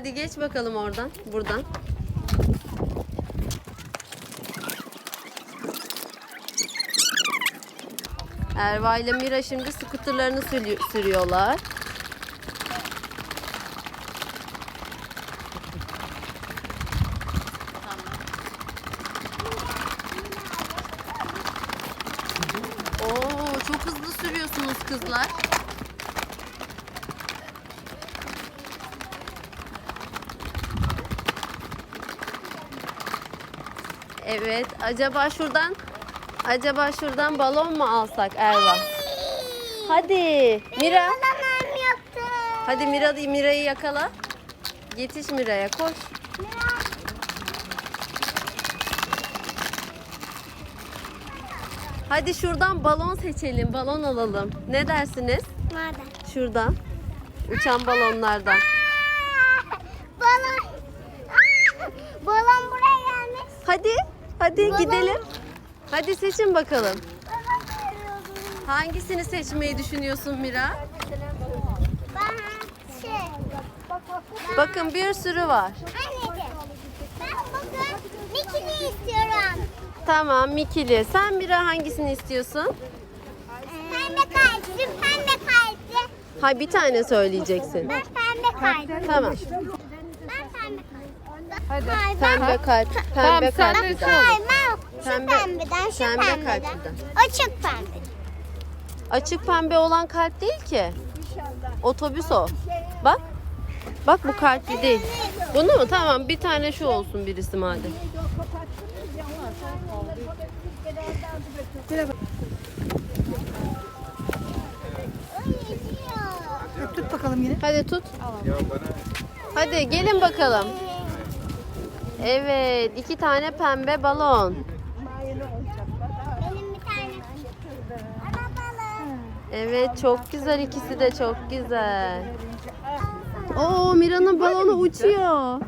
Hadi geç bakalım oradan. Buradan. Erva ile Mira şimdi skuterlarını sürü- sürüyorlar. Oo, çok hızlı sürüyorsunuz kızlar. Evet, acaba şuradan acaba şuradan balon mu alsak Erva? Hadi Mira. Hadi Mira Mira'yı yakala. Yetiş Mira'ya koş. Hadi şuradan balon seçelim, balon alalım. Ne dersiniz? Nerede? Şuradan. Uçan balonlardan. Balon. Balon buraya gelmiş. Hadi, hadi gidelim. Hadi seçin bakalım. Hangisini seçmeyi düşünüyorsun Mira? Ben şey. Bakın bir sürü var. Anneciğim. Ben bugün Mickey'ni istiyorum. Tamam Mikili. Sen Mira hangisini istiyorsun? Pembe kalpli, pembe kalpli. Ha bir tane söyleyeceksin. Ben pembe kalpli. Tamam. Hadi. Hayır, ben Pembe kalp, Tamam, pembe sen de kalpliden. Hayır ben şu Pembe- pembeden, şu pembe pembeden. kalpliden. Açık pembe. Açık pembe olan kalp değil ki. Otobüs o. Bak. Bak bu kalpli değil. Bunu mu? Tamam bir tane şu olsun birisi madem. Ay. Tut bakalım yine. Hadi tut. Hadi gelin bakalım. Evet iki tane pembe balon. Benim bir tane. Arabalı. Evet çok güzel ikisi de çok güzel. Oo Mira'nın balonu uçuyor.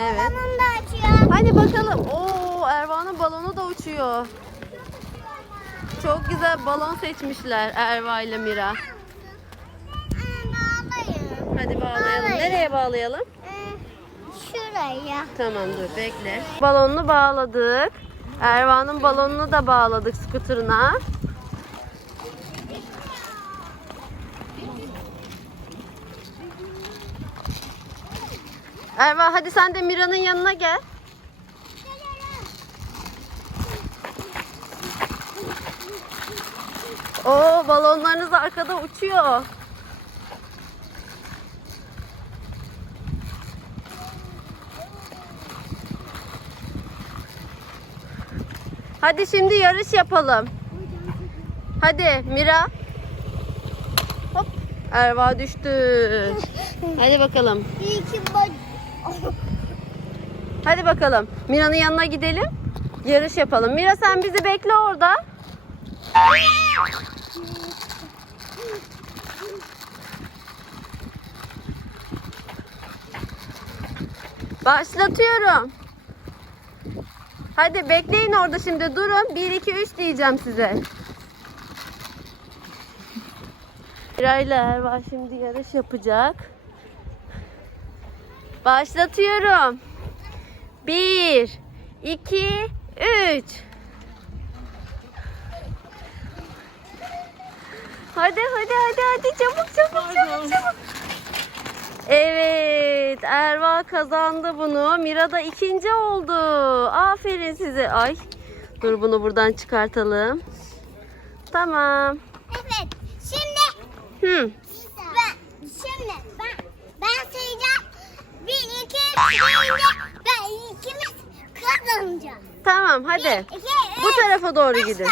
Evet. Balonu da açıyor. Hadi bakalım. Oo Erva'nın balonu da uçuyor. Çok güzel balon seçmişler Erva ile Mira. Hadi bağlayalım. Nereye bağlayalım? Şuraya. Tamam dur bekle. Balonunu bağladık. Erva'nın balonunu da bağladık skuterına. Erva hadi sen de Mira'nın yanına gel. Oo balonlarınız arkada uçuyor. Hadi şimdi yarış yapalım. Hadi Mira. Hop. Erva düştü. Hadi bakalım. Hadi bakalım. Mira'nın yanına gidelim. Yarış yapalım. Mira sen bizi bekle orada. Başlatıyorum. Hadi bekleyin orada şimdi. Durun. 1 2 3 diyeceğim size. Mira ile Erva şimdi yarış yapacak. Başlatıyorum. 1 2 3 Hadi hadi hadi hadi çabuk çabuk çabuk çabuk. Evet Erva kazandı bunu. Mira da ikinci oldu. Aferin size. Ay dur bunu buradan çıkartalım. Tamam. Evet. Şimdi Hı. ben şimdi ben ben sayacağım. Bir iki deyince ben ikimiz kazanacağız. Tamam hadi. İki, Bu üç, tarafa doğru başla. gidin.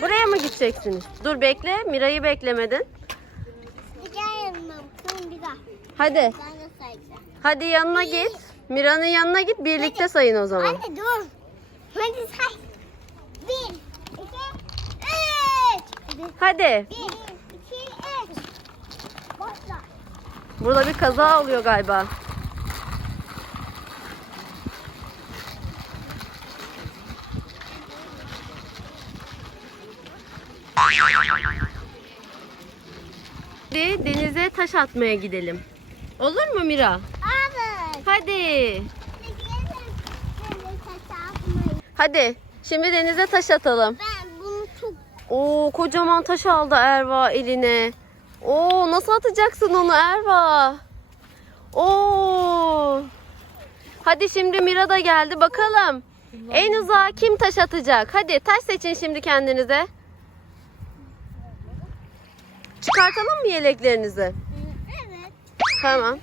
Buraya mı gideceksiniz? Dur bekle. Mira'yı beklemedin. Gel yanıma. Tamam bir daha. Hadi. Hadi yanına git. Mira'nın yanına git. Birlikte sayın o zaman. Anne dur. Hadi say. Bir, iki, üç. Hadi. Bir, iki, üç. Başla. Burada bir kaza oluyor galiba. Hadi denize taş atmaya gidelim. Olur mu Mira? Abi. Hadi. Hadi. Şimdi denize taş atalım. Ben bunu çok Oo kocaman taş aldı Erva eline. Oo nasıl atacaksın onu Erva? Oo. Hadi şimdi Mira da geldi bakalım. En uzağa kim taş atacak? Hadi taş seçin şimdi kendinize. Çıkartalım mı yeleklerinizi? Tamam.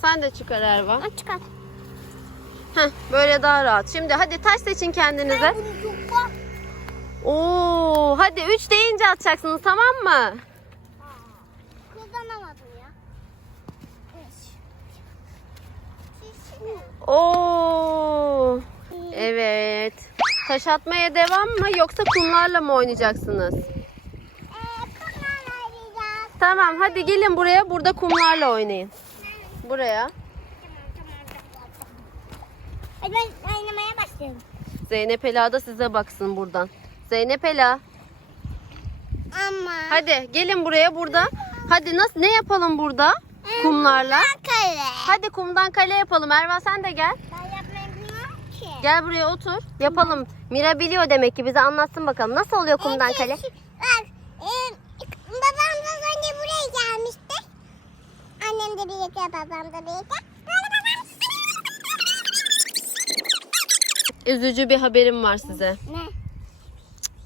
Sen de çıkar Erva. Aç çıkart. Heh, böyle daha rahat. Şimdi hadi taş seçin kendinize. Oo, hadi 3 deyince atacaksınız tamam mı? Ya. Üç. Oo. Evet. Taş atmaya devam mı yoksa kumlarla mı oynayacaksınız? Tamam hadi gelin buraya. Burada kumlarla oynayın. Buraya. Hadi ben oynamaya başlayalım. Zeynep Ela da size baksın buradan. Zeynep Ela. Ama. Hadi gelin buraya burada. Hadi nasıl ne yapalım burada? Kumlarla. Kare. Hadi kumdan kale yapalım. Erva sen de gel. Ben yapmayı bilmiyorum ki. Gel buraya otur. Yapalım. Mira biliyor demek ki bize anlatsın bakalım. Nasıl oluyor kumdan kale? Bak, e, babam da önce buraya gelmişti. Annem de birlikte, babam da birlikte. Üzücü bir haberim var size. Ne?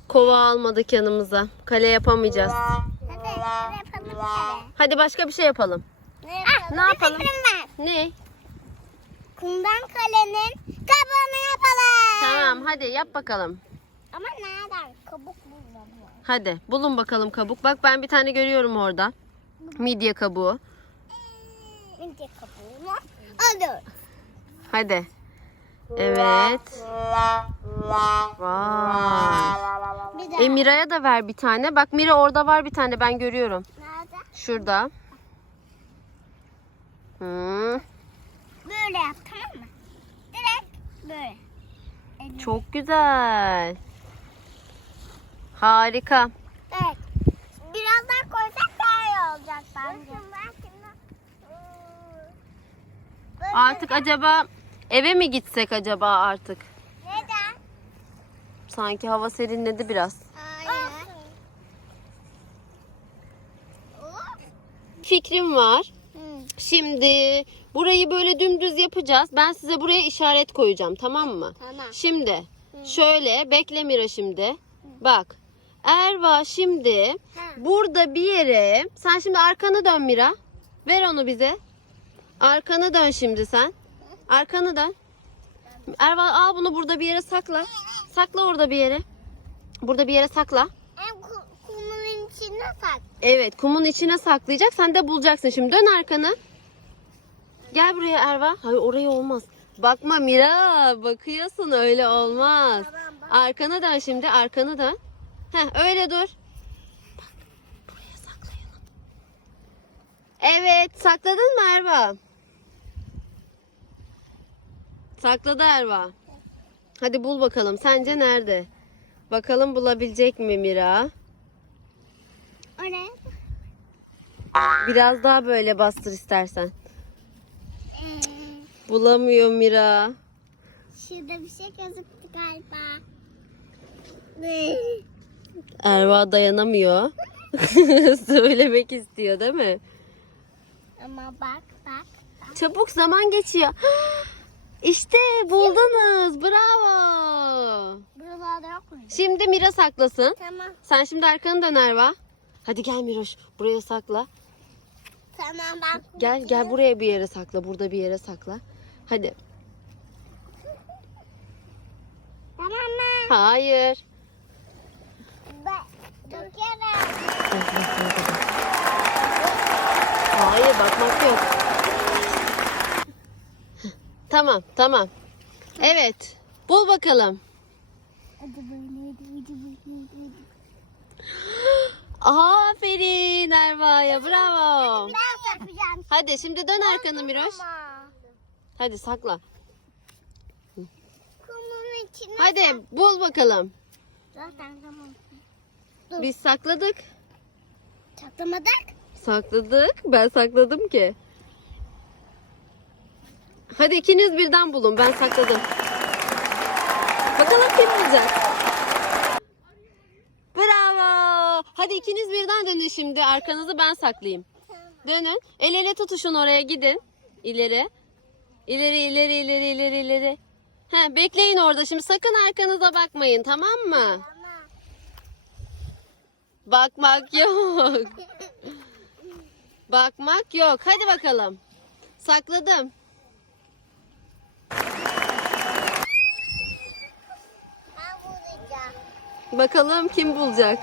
Kova almadık yanımıza. Kale yapamayacağız. Hadi yapalım hadi. Hadi başka bir şey yapalım. Ne yapalım? ne yapalım? Ne? Kumdan kalenin kabuğunu yapalım. Tamam hadi yap bakalım. Ama nereden? Kabuk bulamıyorum. Hadi bulun bakalım kabuk. Bak ben bir tane görüyorum orada. Midye kabuğu. İnce kabuğunu alıyoruz. Hadi. Evet. Vay. Bir daha. E Mira'ya da ver bir tane. Bak Mira orada var bir tane ben görüyorum. Nerede? Şurada. Hmm, Böyle yap tamam mı? Direkt böyle. Elini- çok güzel. Harika. Evet. Birazdan koysak daha iyi olacak bence. Artık acaba eve mi gitsek acaba artık? Neden? Sanki hava serinledi biraz. Hayır. Fikrim var. Şimdi burayı böyle dümdüz yapacağız. Ben size buraya işaret koyacağım tamam mı? Tamam. Şimdi şöyle bekle Mira şimdi. Bak. Erva şimdi burada bir yere sen şimdi arkanı dön Mira. Ver onu bize. Arkanı dön şimdi sen. Arkanı dön. Erva al bunu burada bir yere sakla. Sakla orada bir yere. Burada bir yere sakla. En ku- kumunun içine sak. Evet kumun içine saklayacak. Sen de bulacaksın. Şimdi dön arkanı. Gel buraya Erva. Hayır oraya olmaz. Bakma Mira. Bakıyorsun öyle olmaz. Arkanı dön şimdi. Arkanı dön. Heh öyle dur. Bak buraya saklayalım. Evet sakladın mı Erva? Sakladı Erva. Hadi bul bakalım. Sence nerede? Bakalım bulabilecek mi Mira? Oraya. Biraz daha böyle bastır istersen. Ee, Bulamıyor Mira. şurada bir şey gözüktü galiba. Ne? Erva dayanamıyor. Söylemek istiyor değil mi? Ama bak bak. Çabuk zaman geçiyor. İşte buldunuz. Bravo. Buralarda yok mu? Şimdi Mira saklasın. Tamam. Sen şimdi arkanı dön Erva. Hadi gel Miroş. Buraya sakla. Tamam ben. Gel gel buraya bir yere sakla. Burada bir yere sakla. Hadi. Tamam mı? Hayır. Ben dökerim. Hayır bakmak yok. Tamam tamam. Evet. Bul bakalım. Aferin Erva'ya bravo. Biraz yapacağım. Hadi şimdi dön arkanı Miroş. Hadi sakla. kumun içine Hadi bul bakalım. zaten tamam. Biz sakladık. Çatlamadık. Sakladık. Ben sakladım ki. Hadi ikiniz birden bulun. Ben sakladım. Bakalım kim bulacak. Bravo. Hadi ikiniz birden dönün şimdi. Arkanızı ben saklayayım. Dönün. El ele tutuşun oraya gidin. İleri. İleri ileri ileri ileri ileri. He, bekleyin orada şimdi sakın arkanıza bakmayın tamam mı? Bakmak yok. Bakmak yok. Hadi bakalım. Sakladım. Ben bulacağım. Bakalım kim bulacak?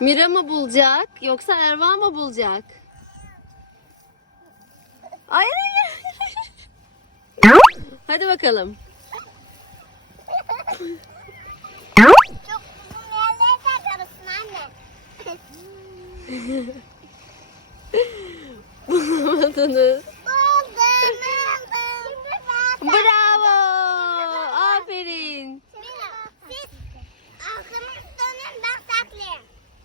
Mira mı bulacak yoksa Erva mı bulacak? Ay, ay, ay. Hadi bakalım. Çok anne. Bulamadınız. Buldum. Şimdi ben Bravo. Aferin. Siz arkamı dönün ben saklayayım.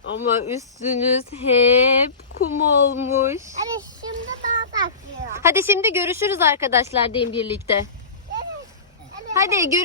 Ama üstünüz hep kum olmuş. Hadi şimdi ben saklıyorum. Hadi şimdi görüşürüz arkadaşlar deyin birlikte. Hadi görüş